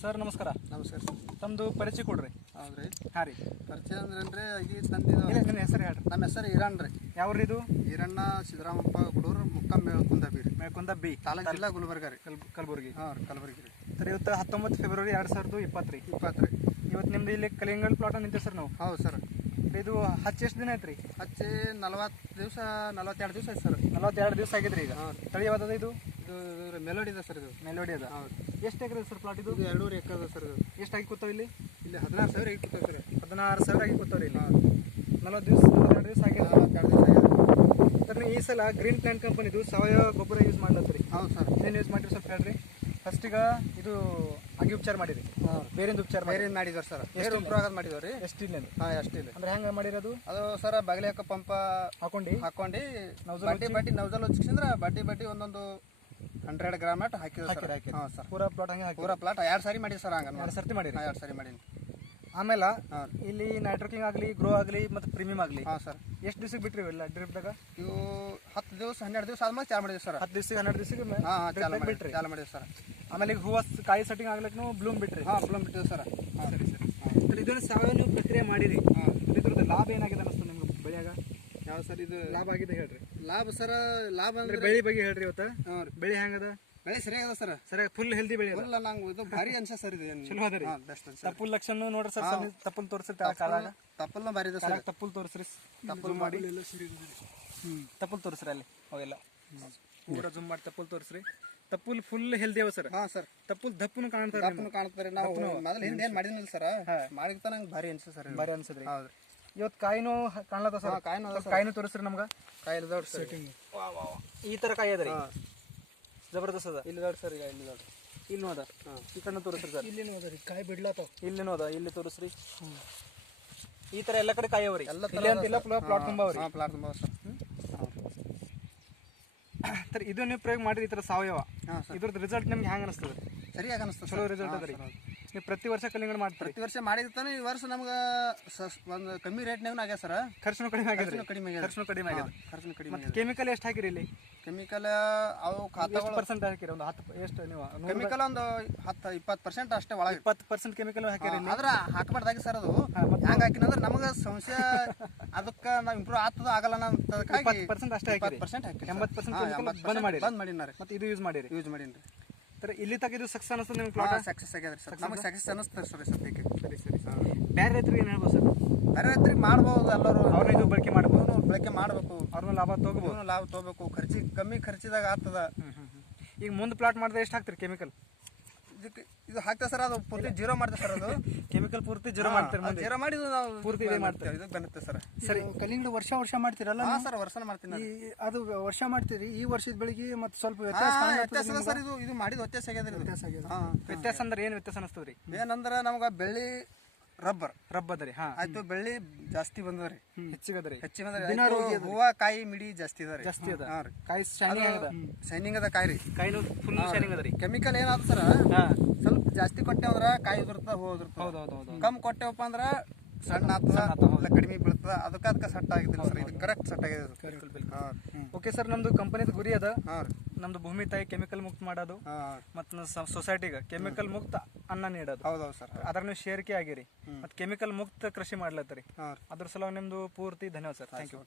Sir ನಮಸ್ಕಾರ. ನಮಸ್ಕಾರ sir. ತಮ್ಮದು ಪರಿಚಯ ಕೊಡ್ರಿ. ಹೌದ್ರಿ. ಹಾಂ ರೀ. ಪರಿಚಯ ಅಂದ್ರೆ ಈಗ ತಂದಿದ್ದು ನಿಮ್ಮ ಹೆಸರು ಹೇಳ್ರಿ. ನಮ್ಮ ಹೆಸರು ಈರಣ್ಣ ರೀ. ಯಾವ್ರಿ ಇದು? ಈರಣ್ಣ ಸಿದ್ದರಾಮಪ್ಪ ಗುಡೂರು ಮುಕ್ಕಂ ಮೇಳ್ಕುಂದ ರೀ. ಮೇಳ್ಕುಂದ ಬಿ ತಾಲೂಕು ಜಿಲ್ಲಾ ಗುಲ್ಬರ್ಗ ರೀ. ಕಲಬುರಗಿ. ಹಾಂ ಕಲಬುರಗಿ ರೀ. ಸರ್ ಇವತ್ತು 19 ಫೆಬ್ರವರಿ 2020 ರೀ. 20 ರೀ. ಇವತ್ತು ನಿಮ್ದು ಇಲ್ಲಿ ಕಲಿಂಗಲ್ ಪ್ಲಾಟ್ ನಿಂತೀವಿ ಸರ್ ನಾವು. ಹೌದು ಸರ್. ಇದು ಹಚ್ಚಿ ಎಷ್ಟು ದಿನ ಆಯ್ತು ರೀ? ಹಚ್ಚಿ 42 ದಿವಸ ಆಯ್ತು ಸರ್. 42 ದಿವಸ ಆಗಿದ್ರಿ ಈಗ. ತಳಿ ಯಾವ್ದದ ಇದು? ಇದು ಮೆಲೋಡಿ ಇದೆ ಸರ್. ಇದು ಮೆಲೋಡಿ ಅದ. ಹೌದು. ಎಷ್ಟು ಎಕರೆ ಸರ್ ಪ್ಲಾಟ್ ಇದು? 2.5 ಎಕರೆ ಅದ ಸರ್. ಇದು ಎಷ್ಟಾಗಿ ಕೂತಾವ ಇಲ್ಲಿ? 16,000 ಆಗಿ ಕೂತಾವ ಸರ್. 16,000 ಆಗಿ ಕೂತಾವ್ರಿ ಇಲ್ಲಿ. 42 ದಿವಸ ಆಗಿದೆ. 42 ದಿವಸ ಆಗಿದೆ ಸರ್. ಈ ಸಲ ಗ್ರೀನ್ ಪ್ಲಾಂಟ್ ಕಂಪನಿದು ಸಾವಯವ ಗೊಬ್ಬರ ಯೂಸ್ ಮಾಡ್ಲತ್ರಿ. ಹೌದು ಸರ್. ಏನೇನು ಯೂಸ್ ಮಾಡಿರಿ ಸ್ವಲ್ಪ ಹೇಳ್ರಿ. ಫಸ್ಟಿಗ ಇದು ಅಂಗಿ ಉಪಚಾರ ಮಾಡಿರಿ. ಬೇರಿಂದ ಉಪಚಾರ ಬೇರಿಂದ ಮಾಡಿದ್ವಿ ಸರ್. ಬೇರೆ ಉಪಚಾರ ಆಗೋದು ಮಾಡಿದ್ವಿ ರೀ. ಎಷ್ಟಿಲ್ಲ ಹಾಂ ಅಷ್ಟಿಲ್ಲ. ಅಂದ್ರೆ ಹೆಂಗೆ ಮಾಡಿರೋದು? ಅದು ಸರ್ ಬಗಲಿಯಾಕ ಪಂಪ ಹಾಕೊಂಡು ಬಡ್ಡಿ ನೌಜಲ್ ಹಚ್ಚಿಂದ್ರೆ ಬಡ್ಡಿ ಒಂದೊಂದು 100 ಗ್ರಾಮ್ ಅಟ್ಟು ಹಾಕಿದ್ರು ಸರ್. ಹಾಂ ಸರ್. ಪೂರಾ ಪ್ಲಾಟ್ ಹಂಗೆ ಹಾಕಿ ಪೂರಾ ಪ್ಲಾಟ್ 2 ಸಾರಿ ಮಾಡಿ ಸರ್. ಹಂಗೆ 2 ಸರ್ತಿ ಮಾಡಿರಿ. 2 ಸಾರಿ ಮಾಡೀನಿ. ಆಮೇಲೆ ಇಲ್ಲಿ ನೈಟ್ರೋಕಿಂಗ್ ಆಗಲಿ, ಗ್ರೋ ಆಗಲಿ ಮತ್ತು ಪ್ರೀಮಿಯಂ ಆಗಲಿ. ಹಾಂ ಸರ್. ಎಷ್ಟು ದಿವಸಕ್ಕೆ ಬಿಟ್ರಿ ಇವೆಲ್ಲ ಡ್ರಿಪ್ದಾಗ? ಇವು 10 ದಿವಸ 12 ದಿವಸ ಆದ್ಮೇಲೆ ಚಾಲು ಮಾಡಿದ್ವಿ ಸರ್. 10 ದಿವಸ 12 ದಿವಸಕ್ಕೆ ಬಿಟ್ರಿ. ಚಾಲು ಮಾಡಿದ್ವಿ ಸರ್. ಆಮೇಲೆ ಈಗ ಹೂವು ಕಾಯಿ ಸೆಟ್ಟಿಂಗ್ ಆಗ್ಲಿಕ್ಕೆ ಬ್ಲೂಮ್ ಬಿಟ್ರಿ. ಹಾಂ ಬ್ಲೂಮ್ ಬಿಟ್ಟಿವಿ ಸರ್. ಹಾಂ ಸರಿ ಸರ್. ಇದನ್ನು ಸಾವಯವ ಪ್ರಕ್ರಿಯೆ ಮಾಡಿರಿ. ಇದ್ರದ್ದು ಲಾಭ ಏನಾಗಿದೆ ಅನ್ನಿಸ್ತು ನಿಮ್ಗೆ ಬೆಳೆಯಾಗ? ಯಾವ ಸರ್ ಇದು ಲಾಭ ಆಗಿದೆ ಹೇಳ್ರಿ. ಲಾಭ ಸರ್. ಲಾಭ ಅಂದ್ರೆ ಬೆಳೆ ಬಗ್ಗೆ ಹೇಳ್ರಿ. ಇವತ್ತು ಬೆಳೆ ಹೆಂಗದ? ಬೆಳೆ ಸರಿಯಾಗದ ಸರ್. ಸರಿಯಾಗಿ ಫುಲ್ ಹೆಲ್ದಿ ಬೆಳೆ ಇಲ್ಲ. ನಂಗೆ ಇದು ಭಾರಿ ಅನ್ಸ ಸರ್. ಇದು ಚಲೋ ಅದ ರೀ. ಬೆಸ್ಟ್ ಅನ್ಸ. ತಪ್ಪುಲ್ ಲಕ್ಷಣ ನೋಡ್ರಿ ಸರ್. ತಪ್ಪಲ್ ತೋರಿಸ್ರಿ. ಕಾಲಾಗ ತಪ್ಪಲ್ನ ಭಾರಿ ಇದೆ ಸರ್. ತಪ್ಪಲ್ ತೋರಿಸ್ರಿ. ತಪ್ಪಲ್ ಮಾಡಿ ತಪ್ಪಲ್ ತೋರಿಸ್ರಿ. ಅಲ್ಲಿ ಅವೆಲ್ಲ ಪೂರ ಜೂಮ್ ಮಾಡಿ ತಪ್ಪಲ್ ತೋರಿಸ್ರಿ. ತಪ್ಪುಲ್ ಫುಲ್ ಹೆಲ್ದಿ ಅವ ಸರ್. ಹಾಂ ಸರ್. ತಪ್ಪುಲ್ ದಪ್ಪನು ಕಾಣ್ತಾರೆ. ಕಾಣ್ತಾರೆ. ನಾವು ಮೊದಲು ಹಿಂದೆ ಏನು ಮಾಡಿದ್ನಿಲ್ಲ ಸರ್. ಮಾಡಿದ ನಂಗೆ ಭಾರಿ ಅನ್ಸ ಸರ್. ಭಾರಿ ಅನ್ಸದ್ರಿ. ಹೌದು. ಇವತ್ತು ಕಾಯಿನೂ ಕಾಣ್ಲತ್ತ ಸರ್. ಕಾಯಿನೂ ತೋರಿಸ್ರಿ ನಮ್ಗೆ. ಕಾಯಿ ದೊಡ್ಡ ಸರ್. ಈ ಥರ ಕಾಯಿ ಅದ ರೀ. ಜಬರ್ದಸ್ತ್ ಅದ. ಇಲ್ಲಿ ದೊಡ್ಡ ಸರ್. ಈಗ ಇಲ್ಲಿ ದೊಡ್ಡ. ಇಲ್ಲೂ ಅದ. ಈ ಕಣ್ಣು ತೋರಿಸ್ರಿ ಸರ್. ಇಲ್ಲಿನೂ ಅದ ರೀ. ಕಾಯಿ ಬಿಡ್ಲತ್ತಾವ. ಇಲ್ಲಿನೂ ಅದ. ಇಲ್ಲಿ ತೋರಿಸ್ರಿ. ಈ ಥರ ಎಲ್ಲ ಕಡೆ ಕಾಯಿ ಅವ್ರಿ. ಇಲ್ಲಿ ಅಂತಿಲ್ಲ. ಪ್ಲಾಟ್ ತುಂಬ ಅವ್ರಿ. ಪ್ಲಾಟ್ ತುಂಬ ಸರ್. ಸರ್ ಇದು ನೀವು ಪ್ರಯೋಗ ಮಾಡಿರಿ. ಈ ಥರ ಸಾವಯವ. ಇದ್ರದ್ದು ರಿಸಲ್ಟ್ ನಿಮ್ಗೆ ಹೆಂಗೆ ಅನಿಸ್ತದೆ? ಸರಿಯಾಗಿ ಅನಿಸ್ತದೆ. ಚಲೋ ರಿಸಲ್ಟ್ ಅದ ರೀ. ನೀವು ಪ್ರತಿ ವರ್ಷ ಕಲ್ಲಿಂಗಡ್ ಮಾಡ್ತೀರಿ? ಪ್ರತಿ ವರ್ಷ ಮಾಡಿರ್ತಾನೆ. ಈ ವರ್ಷ ನಮ್ಗೆ ಒಂದು ಕಮ್ಮಿ ರೇಟ್ನಾಗೂ ಆಗ್ಯದ ಸರ್. ಖರ್ಚು ಕಡಿಮೆ ಆಗಿದೆ. ಖರ್ಚು ಕಡಿಮೆ ಆಗಿದೆ. ಮತ್ತೆ ಕೆಮಿಕಲ್ ಎಷ್ಟು ಹಾಕಿರಿ ಇಲ್ಲಿ? ಕೆಮಿಕಲ್ ಅವು ಖಾತಾಗಳು % ಹಾಕಿರಿ? ಒಂದು 10 ಎಷ್ಟು ನೀವು? ಕೆಮಿಕಲ್ ಒಂದು 10-20% ಅಷ್ಟೇ ಒಳಗೆ. 20% ಕೆಮಿಕಲ್ ಹಾಕಿರಿ. ಆದ್ರೆ ಹಾಕಬಾರ್ದಾಗಿ ಸರ್. ಅದು ಹೆಂಗೆ ಹಾಕಿನಂದ್ರೆ ನಮಗೆ ಸಂಶಯ ಅದಕ್ಕೆ ನಾವು ಇಂಪ್ರೂವ್ ಆಗ್ತದ ಆಗಲ್ಲ ಅಂತ 20% ಅಷ್ಟೇ ಹಾಕಿರಿ. 20% ಹಾಕಿರಿ. 80% ಬಂದ್ ಮಾಡಿನಾರೆ. ಮತ್ತೆ ಇದು ಯೂಸ್ ಮಾಡಿರಿ? ಯೂಸ್ ಮಾಡೀನಿ. ಸರ್ ಇಲ್ಲಿ ತಗ ಇದು ಸಕ್ಸಸ್ ಅನಿಸ್ತದೆ ನಿಮ್ಗೆ? ಪ್ಲಾಟ್ ಸಕ್ಸಸ್ ಆಗ್ಯದ ಸರ್. ನಮಗೆ ಸಕ್ಸಸ್ ಅನಿಸ್ತದೆ ಸರ್ ಸದ್ಯಕ್ಕೆ. ಸರಿ ಸರಿ. ಬೇರೆ ರೈತರಿಗೆ ಏನು ಹೇಳ್ಬೋದು ಸರ್? ಬೇರೆ ರೈತರಿಗೆ ಮಾಡ್ಬೋದು. ಎಲ್ಲರೂ ಅವ್ರನ್ನ ಇದು ಬಳಕೆ ಮಾಡ್ಬೋದು. ಬಳಕೆ ಮಾಡಬೇಕು. ಅವ್ರನ್ನ ಲಾಭ ತಗೋಬೋದು. ಲಾಭ ತಗೋಬೇಕು. ಕಮ್ಮಿ ಖರ್ಚಿದಾಗ ಆಗ್ತದ. ಈಗ ಮುಂದೆ ಪ್ಲಾಟ್ ಮಾಡಿದ್ರೆ ಎಷ್ಟು ಹಾಕ್ತೀರಿ ಕೆಮಿಕಲ್? ಇದು ಹಾಕ್ತೇವೆ ಸರ್. ಅದು ಪೂರ್ತಿ ಜೀರೋ ಮಾಡ್ತೇವೆ ಸರ್. ಅದು ಕೆಮಿಕಲ್ ಪೂರ್ತಿ ಜೀರೋ ಮಾಡ್ತೀರಿ? ಜೀರೋ ಮಾಡಿ ನಾವು ಪೂರ್ತಿ ಇದು ಮಾಡ್ತೇವೆ. ಇದು ಬರುತ್ತೆ ಸರ್. ಸರಿ. ಕಲ್ಲಿಂಗಡಿ ವರ್ಷ ಮಾಡ್ತೀರಲ್ಲ? ಹಾಂ ಸರ್. ವರ್ಷ ಮಾಡ್ತೀನಿ. ಅದು ವರ್ಷ ಮಾಡ್ತೀರಿ. ಈ ವರ್ಷದ ಬೆಳಿಗ್ಗೆ ಮತ್ತೆ ಸ್ವಲ್ಪ ವ್ಯತ್ಯಾಸ ಸರ್. ಇದು ಮಾಡಿದ ವ್ಯತ್ಯಾಸ ಆಗ್ಯದ. ವ್ಯತ್ಯಾಸ ಅಂದ್ರೆ ಏನು ವ್ಯತ್ಯಾಸ ಅನಿಸ್ತದೆ ರೀ? ಏನಂದ್ರೆ ನಮ್ಗೆ ಬೆಳ್ಳಿ ರಬ್ಬರ್ ಅದ ರೀ. ಹಾಂ ಆಯ್ತು. ಬೆಳ್ಳಿ ಜಾಸ್ತಿ ಬಂದದ್ರಿ. ಹೆಚ್ಚಿಗದ್ರಿ. ಹೂವ ಕಾಯಿ ಮಿಡಿ ಜಾಸ್ತಿ ಅದ ರೀ. ಜಾಸ್ತಿ ಅದ. ಕಾಯಿ ಶೈನಿಂಗ್ ಅದ. ಕಾಯಿ ರೀ. ಕಾಯಿನು ಫುಲ್ ಶೈನಿಂಗ್ ಅದ ರೀ. ಕೆಮಿಕಲ್ ಏನಾದ ಸರ್, ಸ್ವಲ್ಪ ಜಾಸ್ತಿ ಕೊಟ್ಟೆ ಅಂದ್ರ ಕಾಯಿ ಉದುರ್ತದ, ಹೂ ಉದುರ್ತದ. ಹೌದು. ಕಮ್ಮಿ ಕೊಟ್ಟೆವಪ್ಪ ಅಂದ್ರ ಸಣ್ಣ ಆಗ್ತದ, ಕಡಿಮೆ ಬೀಳ್ತದ. ಅದಕ್ಕೆ ಸೆಟ್ ಆಗಿದ್ದಿಲ್ಲ ಸರ್. ಇದು ಕರೆಕ್ಟ್ ಸೆಟ್ ಆಗಿದೆ. Okay sir. ನಮ್ದು ಕಂಪನಿದ ಗುರಿ ಅದ. ನಮ್ದು ಭೂಮಿ ತಾಯಿ ಕೆಮಿಕಲ್ ಮುಕ್ತ ಮಾಡೋದು ಮತ್ತು ಸೊಸೈಟಿಗೆ ಕೆಮಿಕಲ್ ಮುಕ್ತ ಅನ್ನ ನೀಡೋದು. ಹೌದೌದು ಸರ್. ಅದ್ರ ನೀವು ಶೇರಿಕೆ ಆಗಿರಿ ಮತ್ತು ಕೆಮಿಕಲ್ ಮುಕ್ತ ಕೃಷಿ ಮಾಡ್ಲತ್ತರಿ. ಅದ್ರ ಸಲುವಾಗಿ ನಿಮ್ದು ಪೂರ್ತಿ ಧನ್ಯವಾದ ಸರ್. Thank you.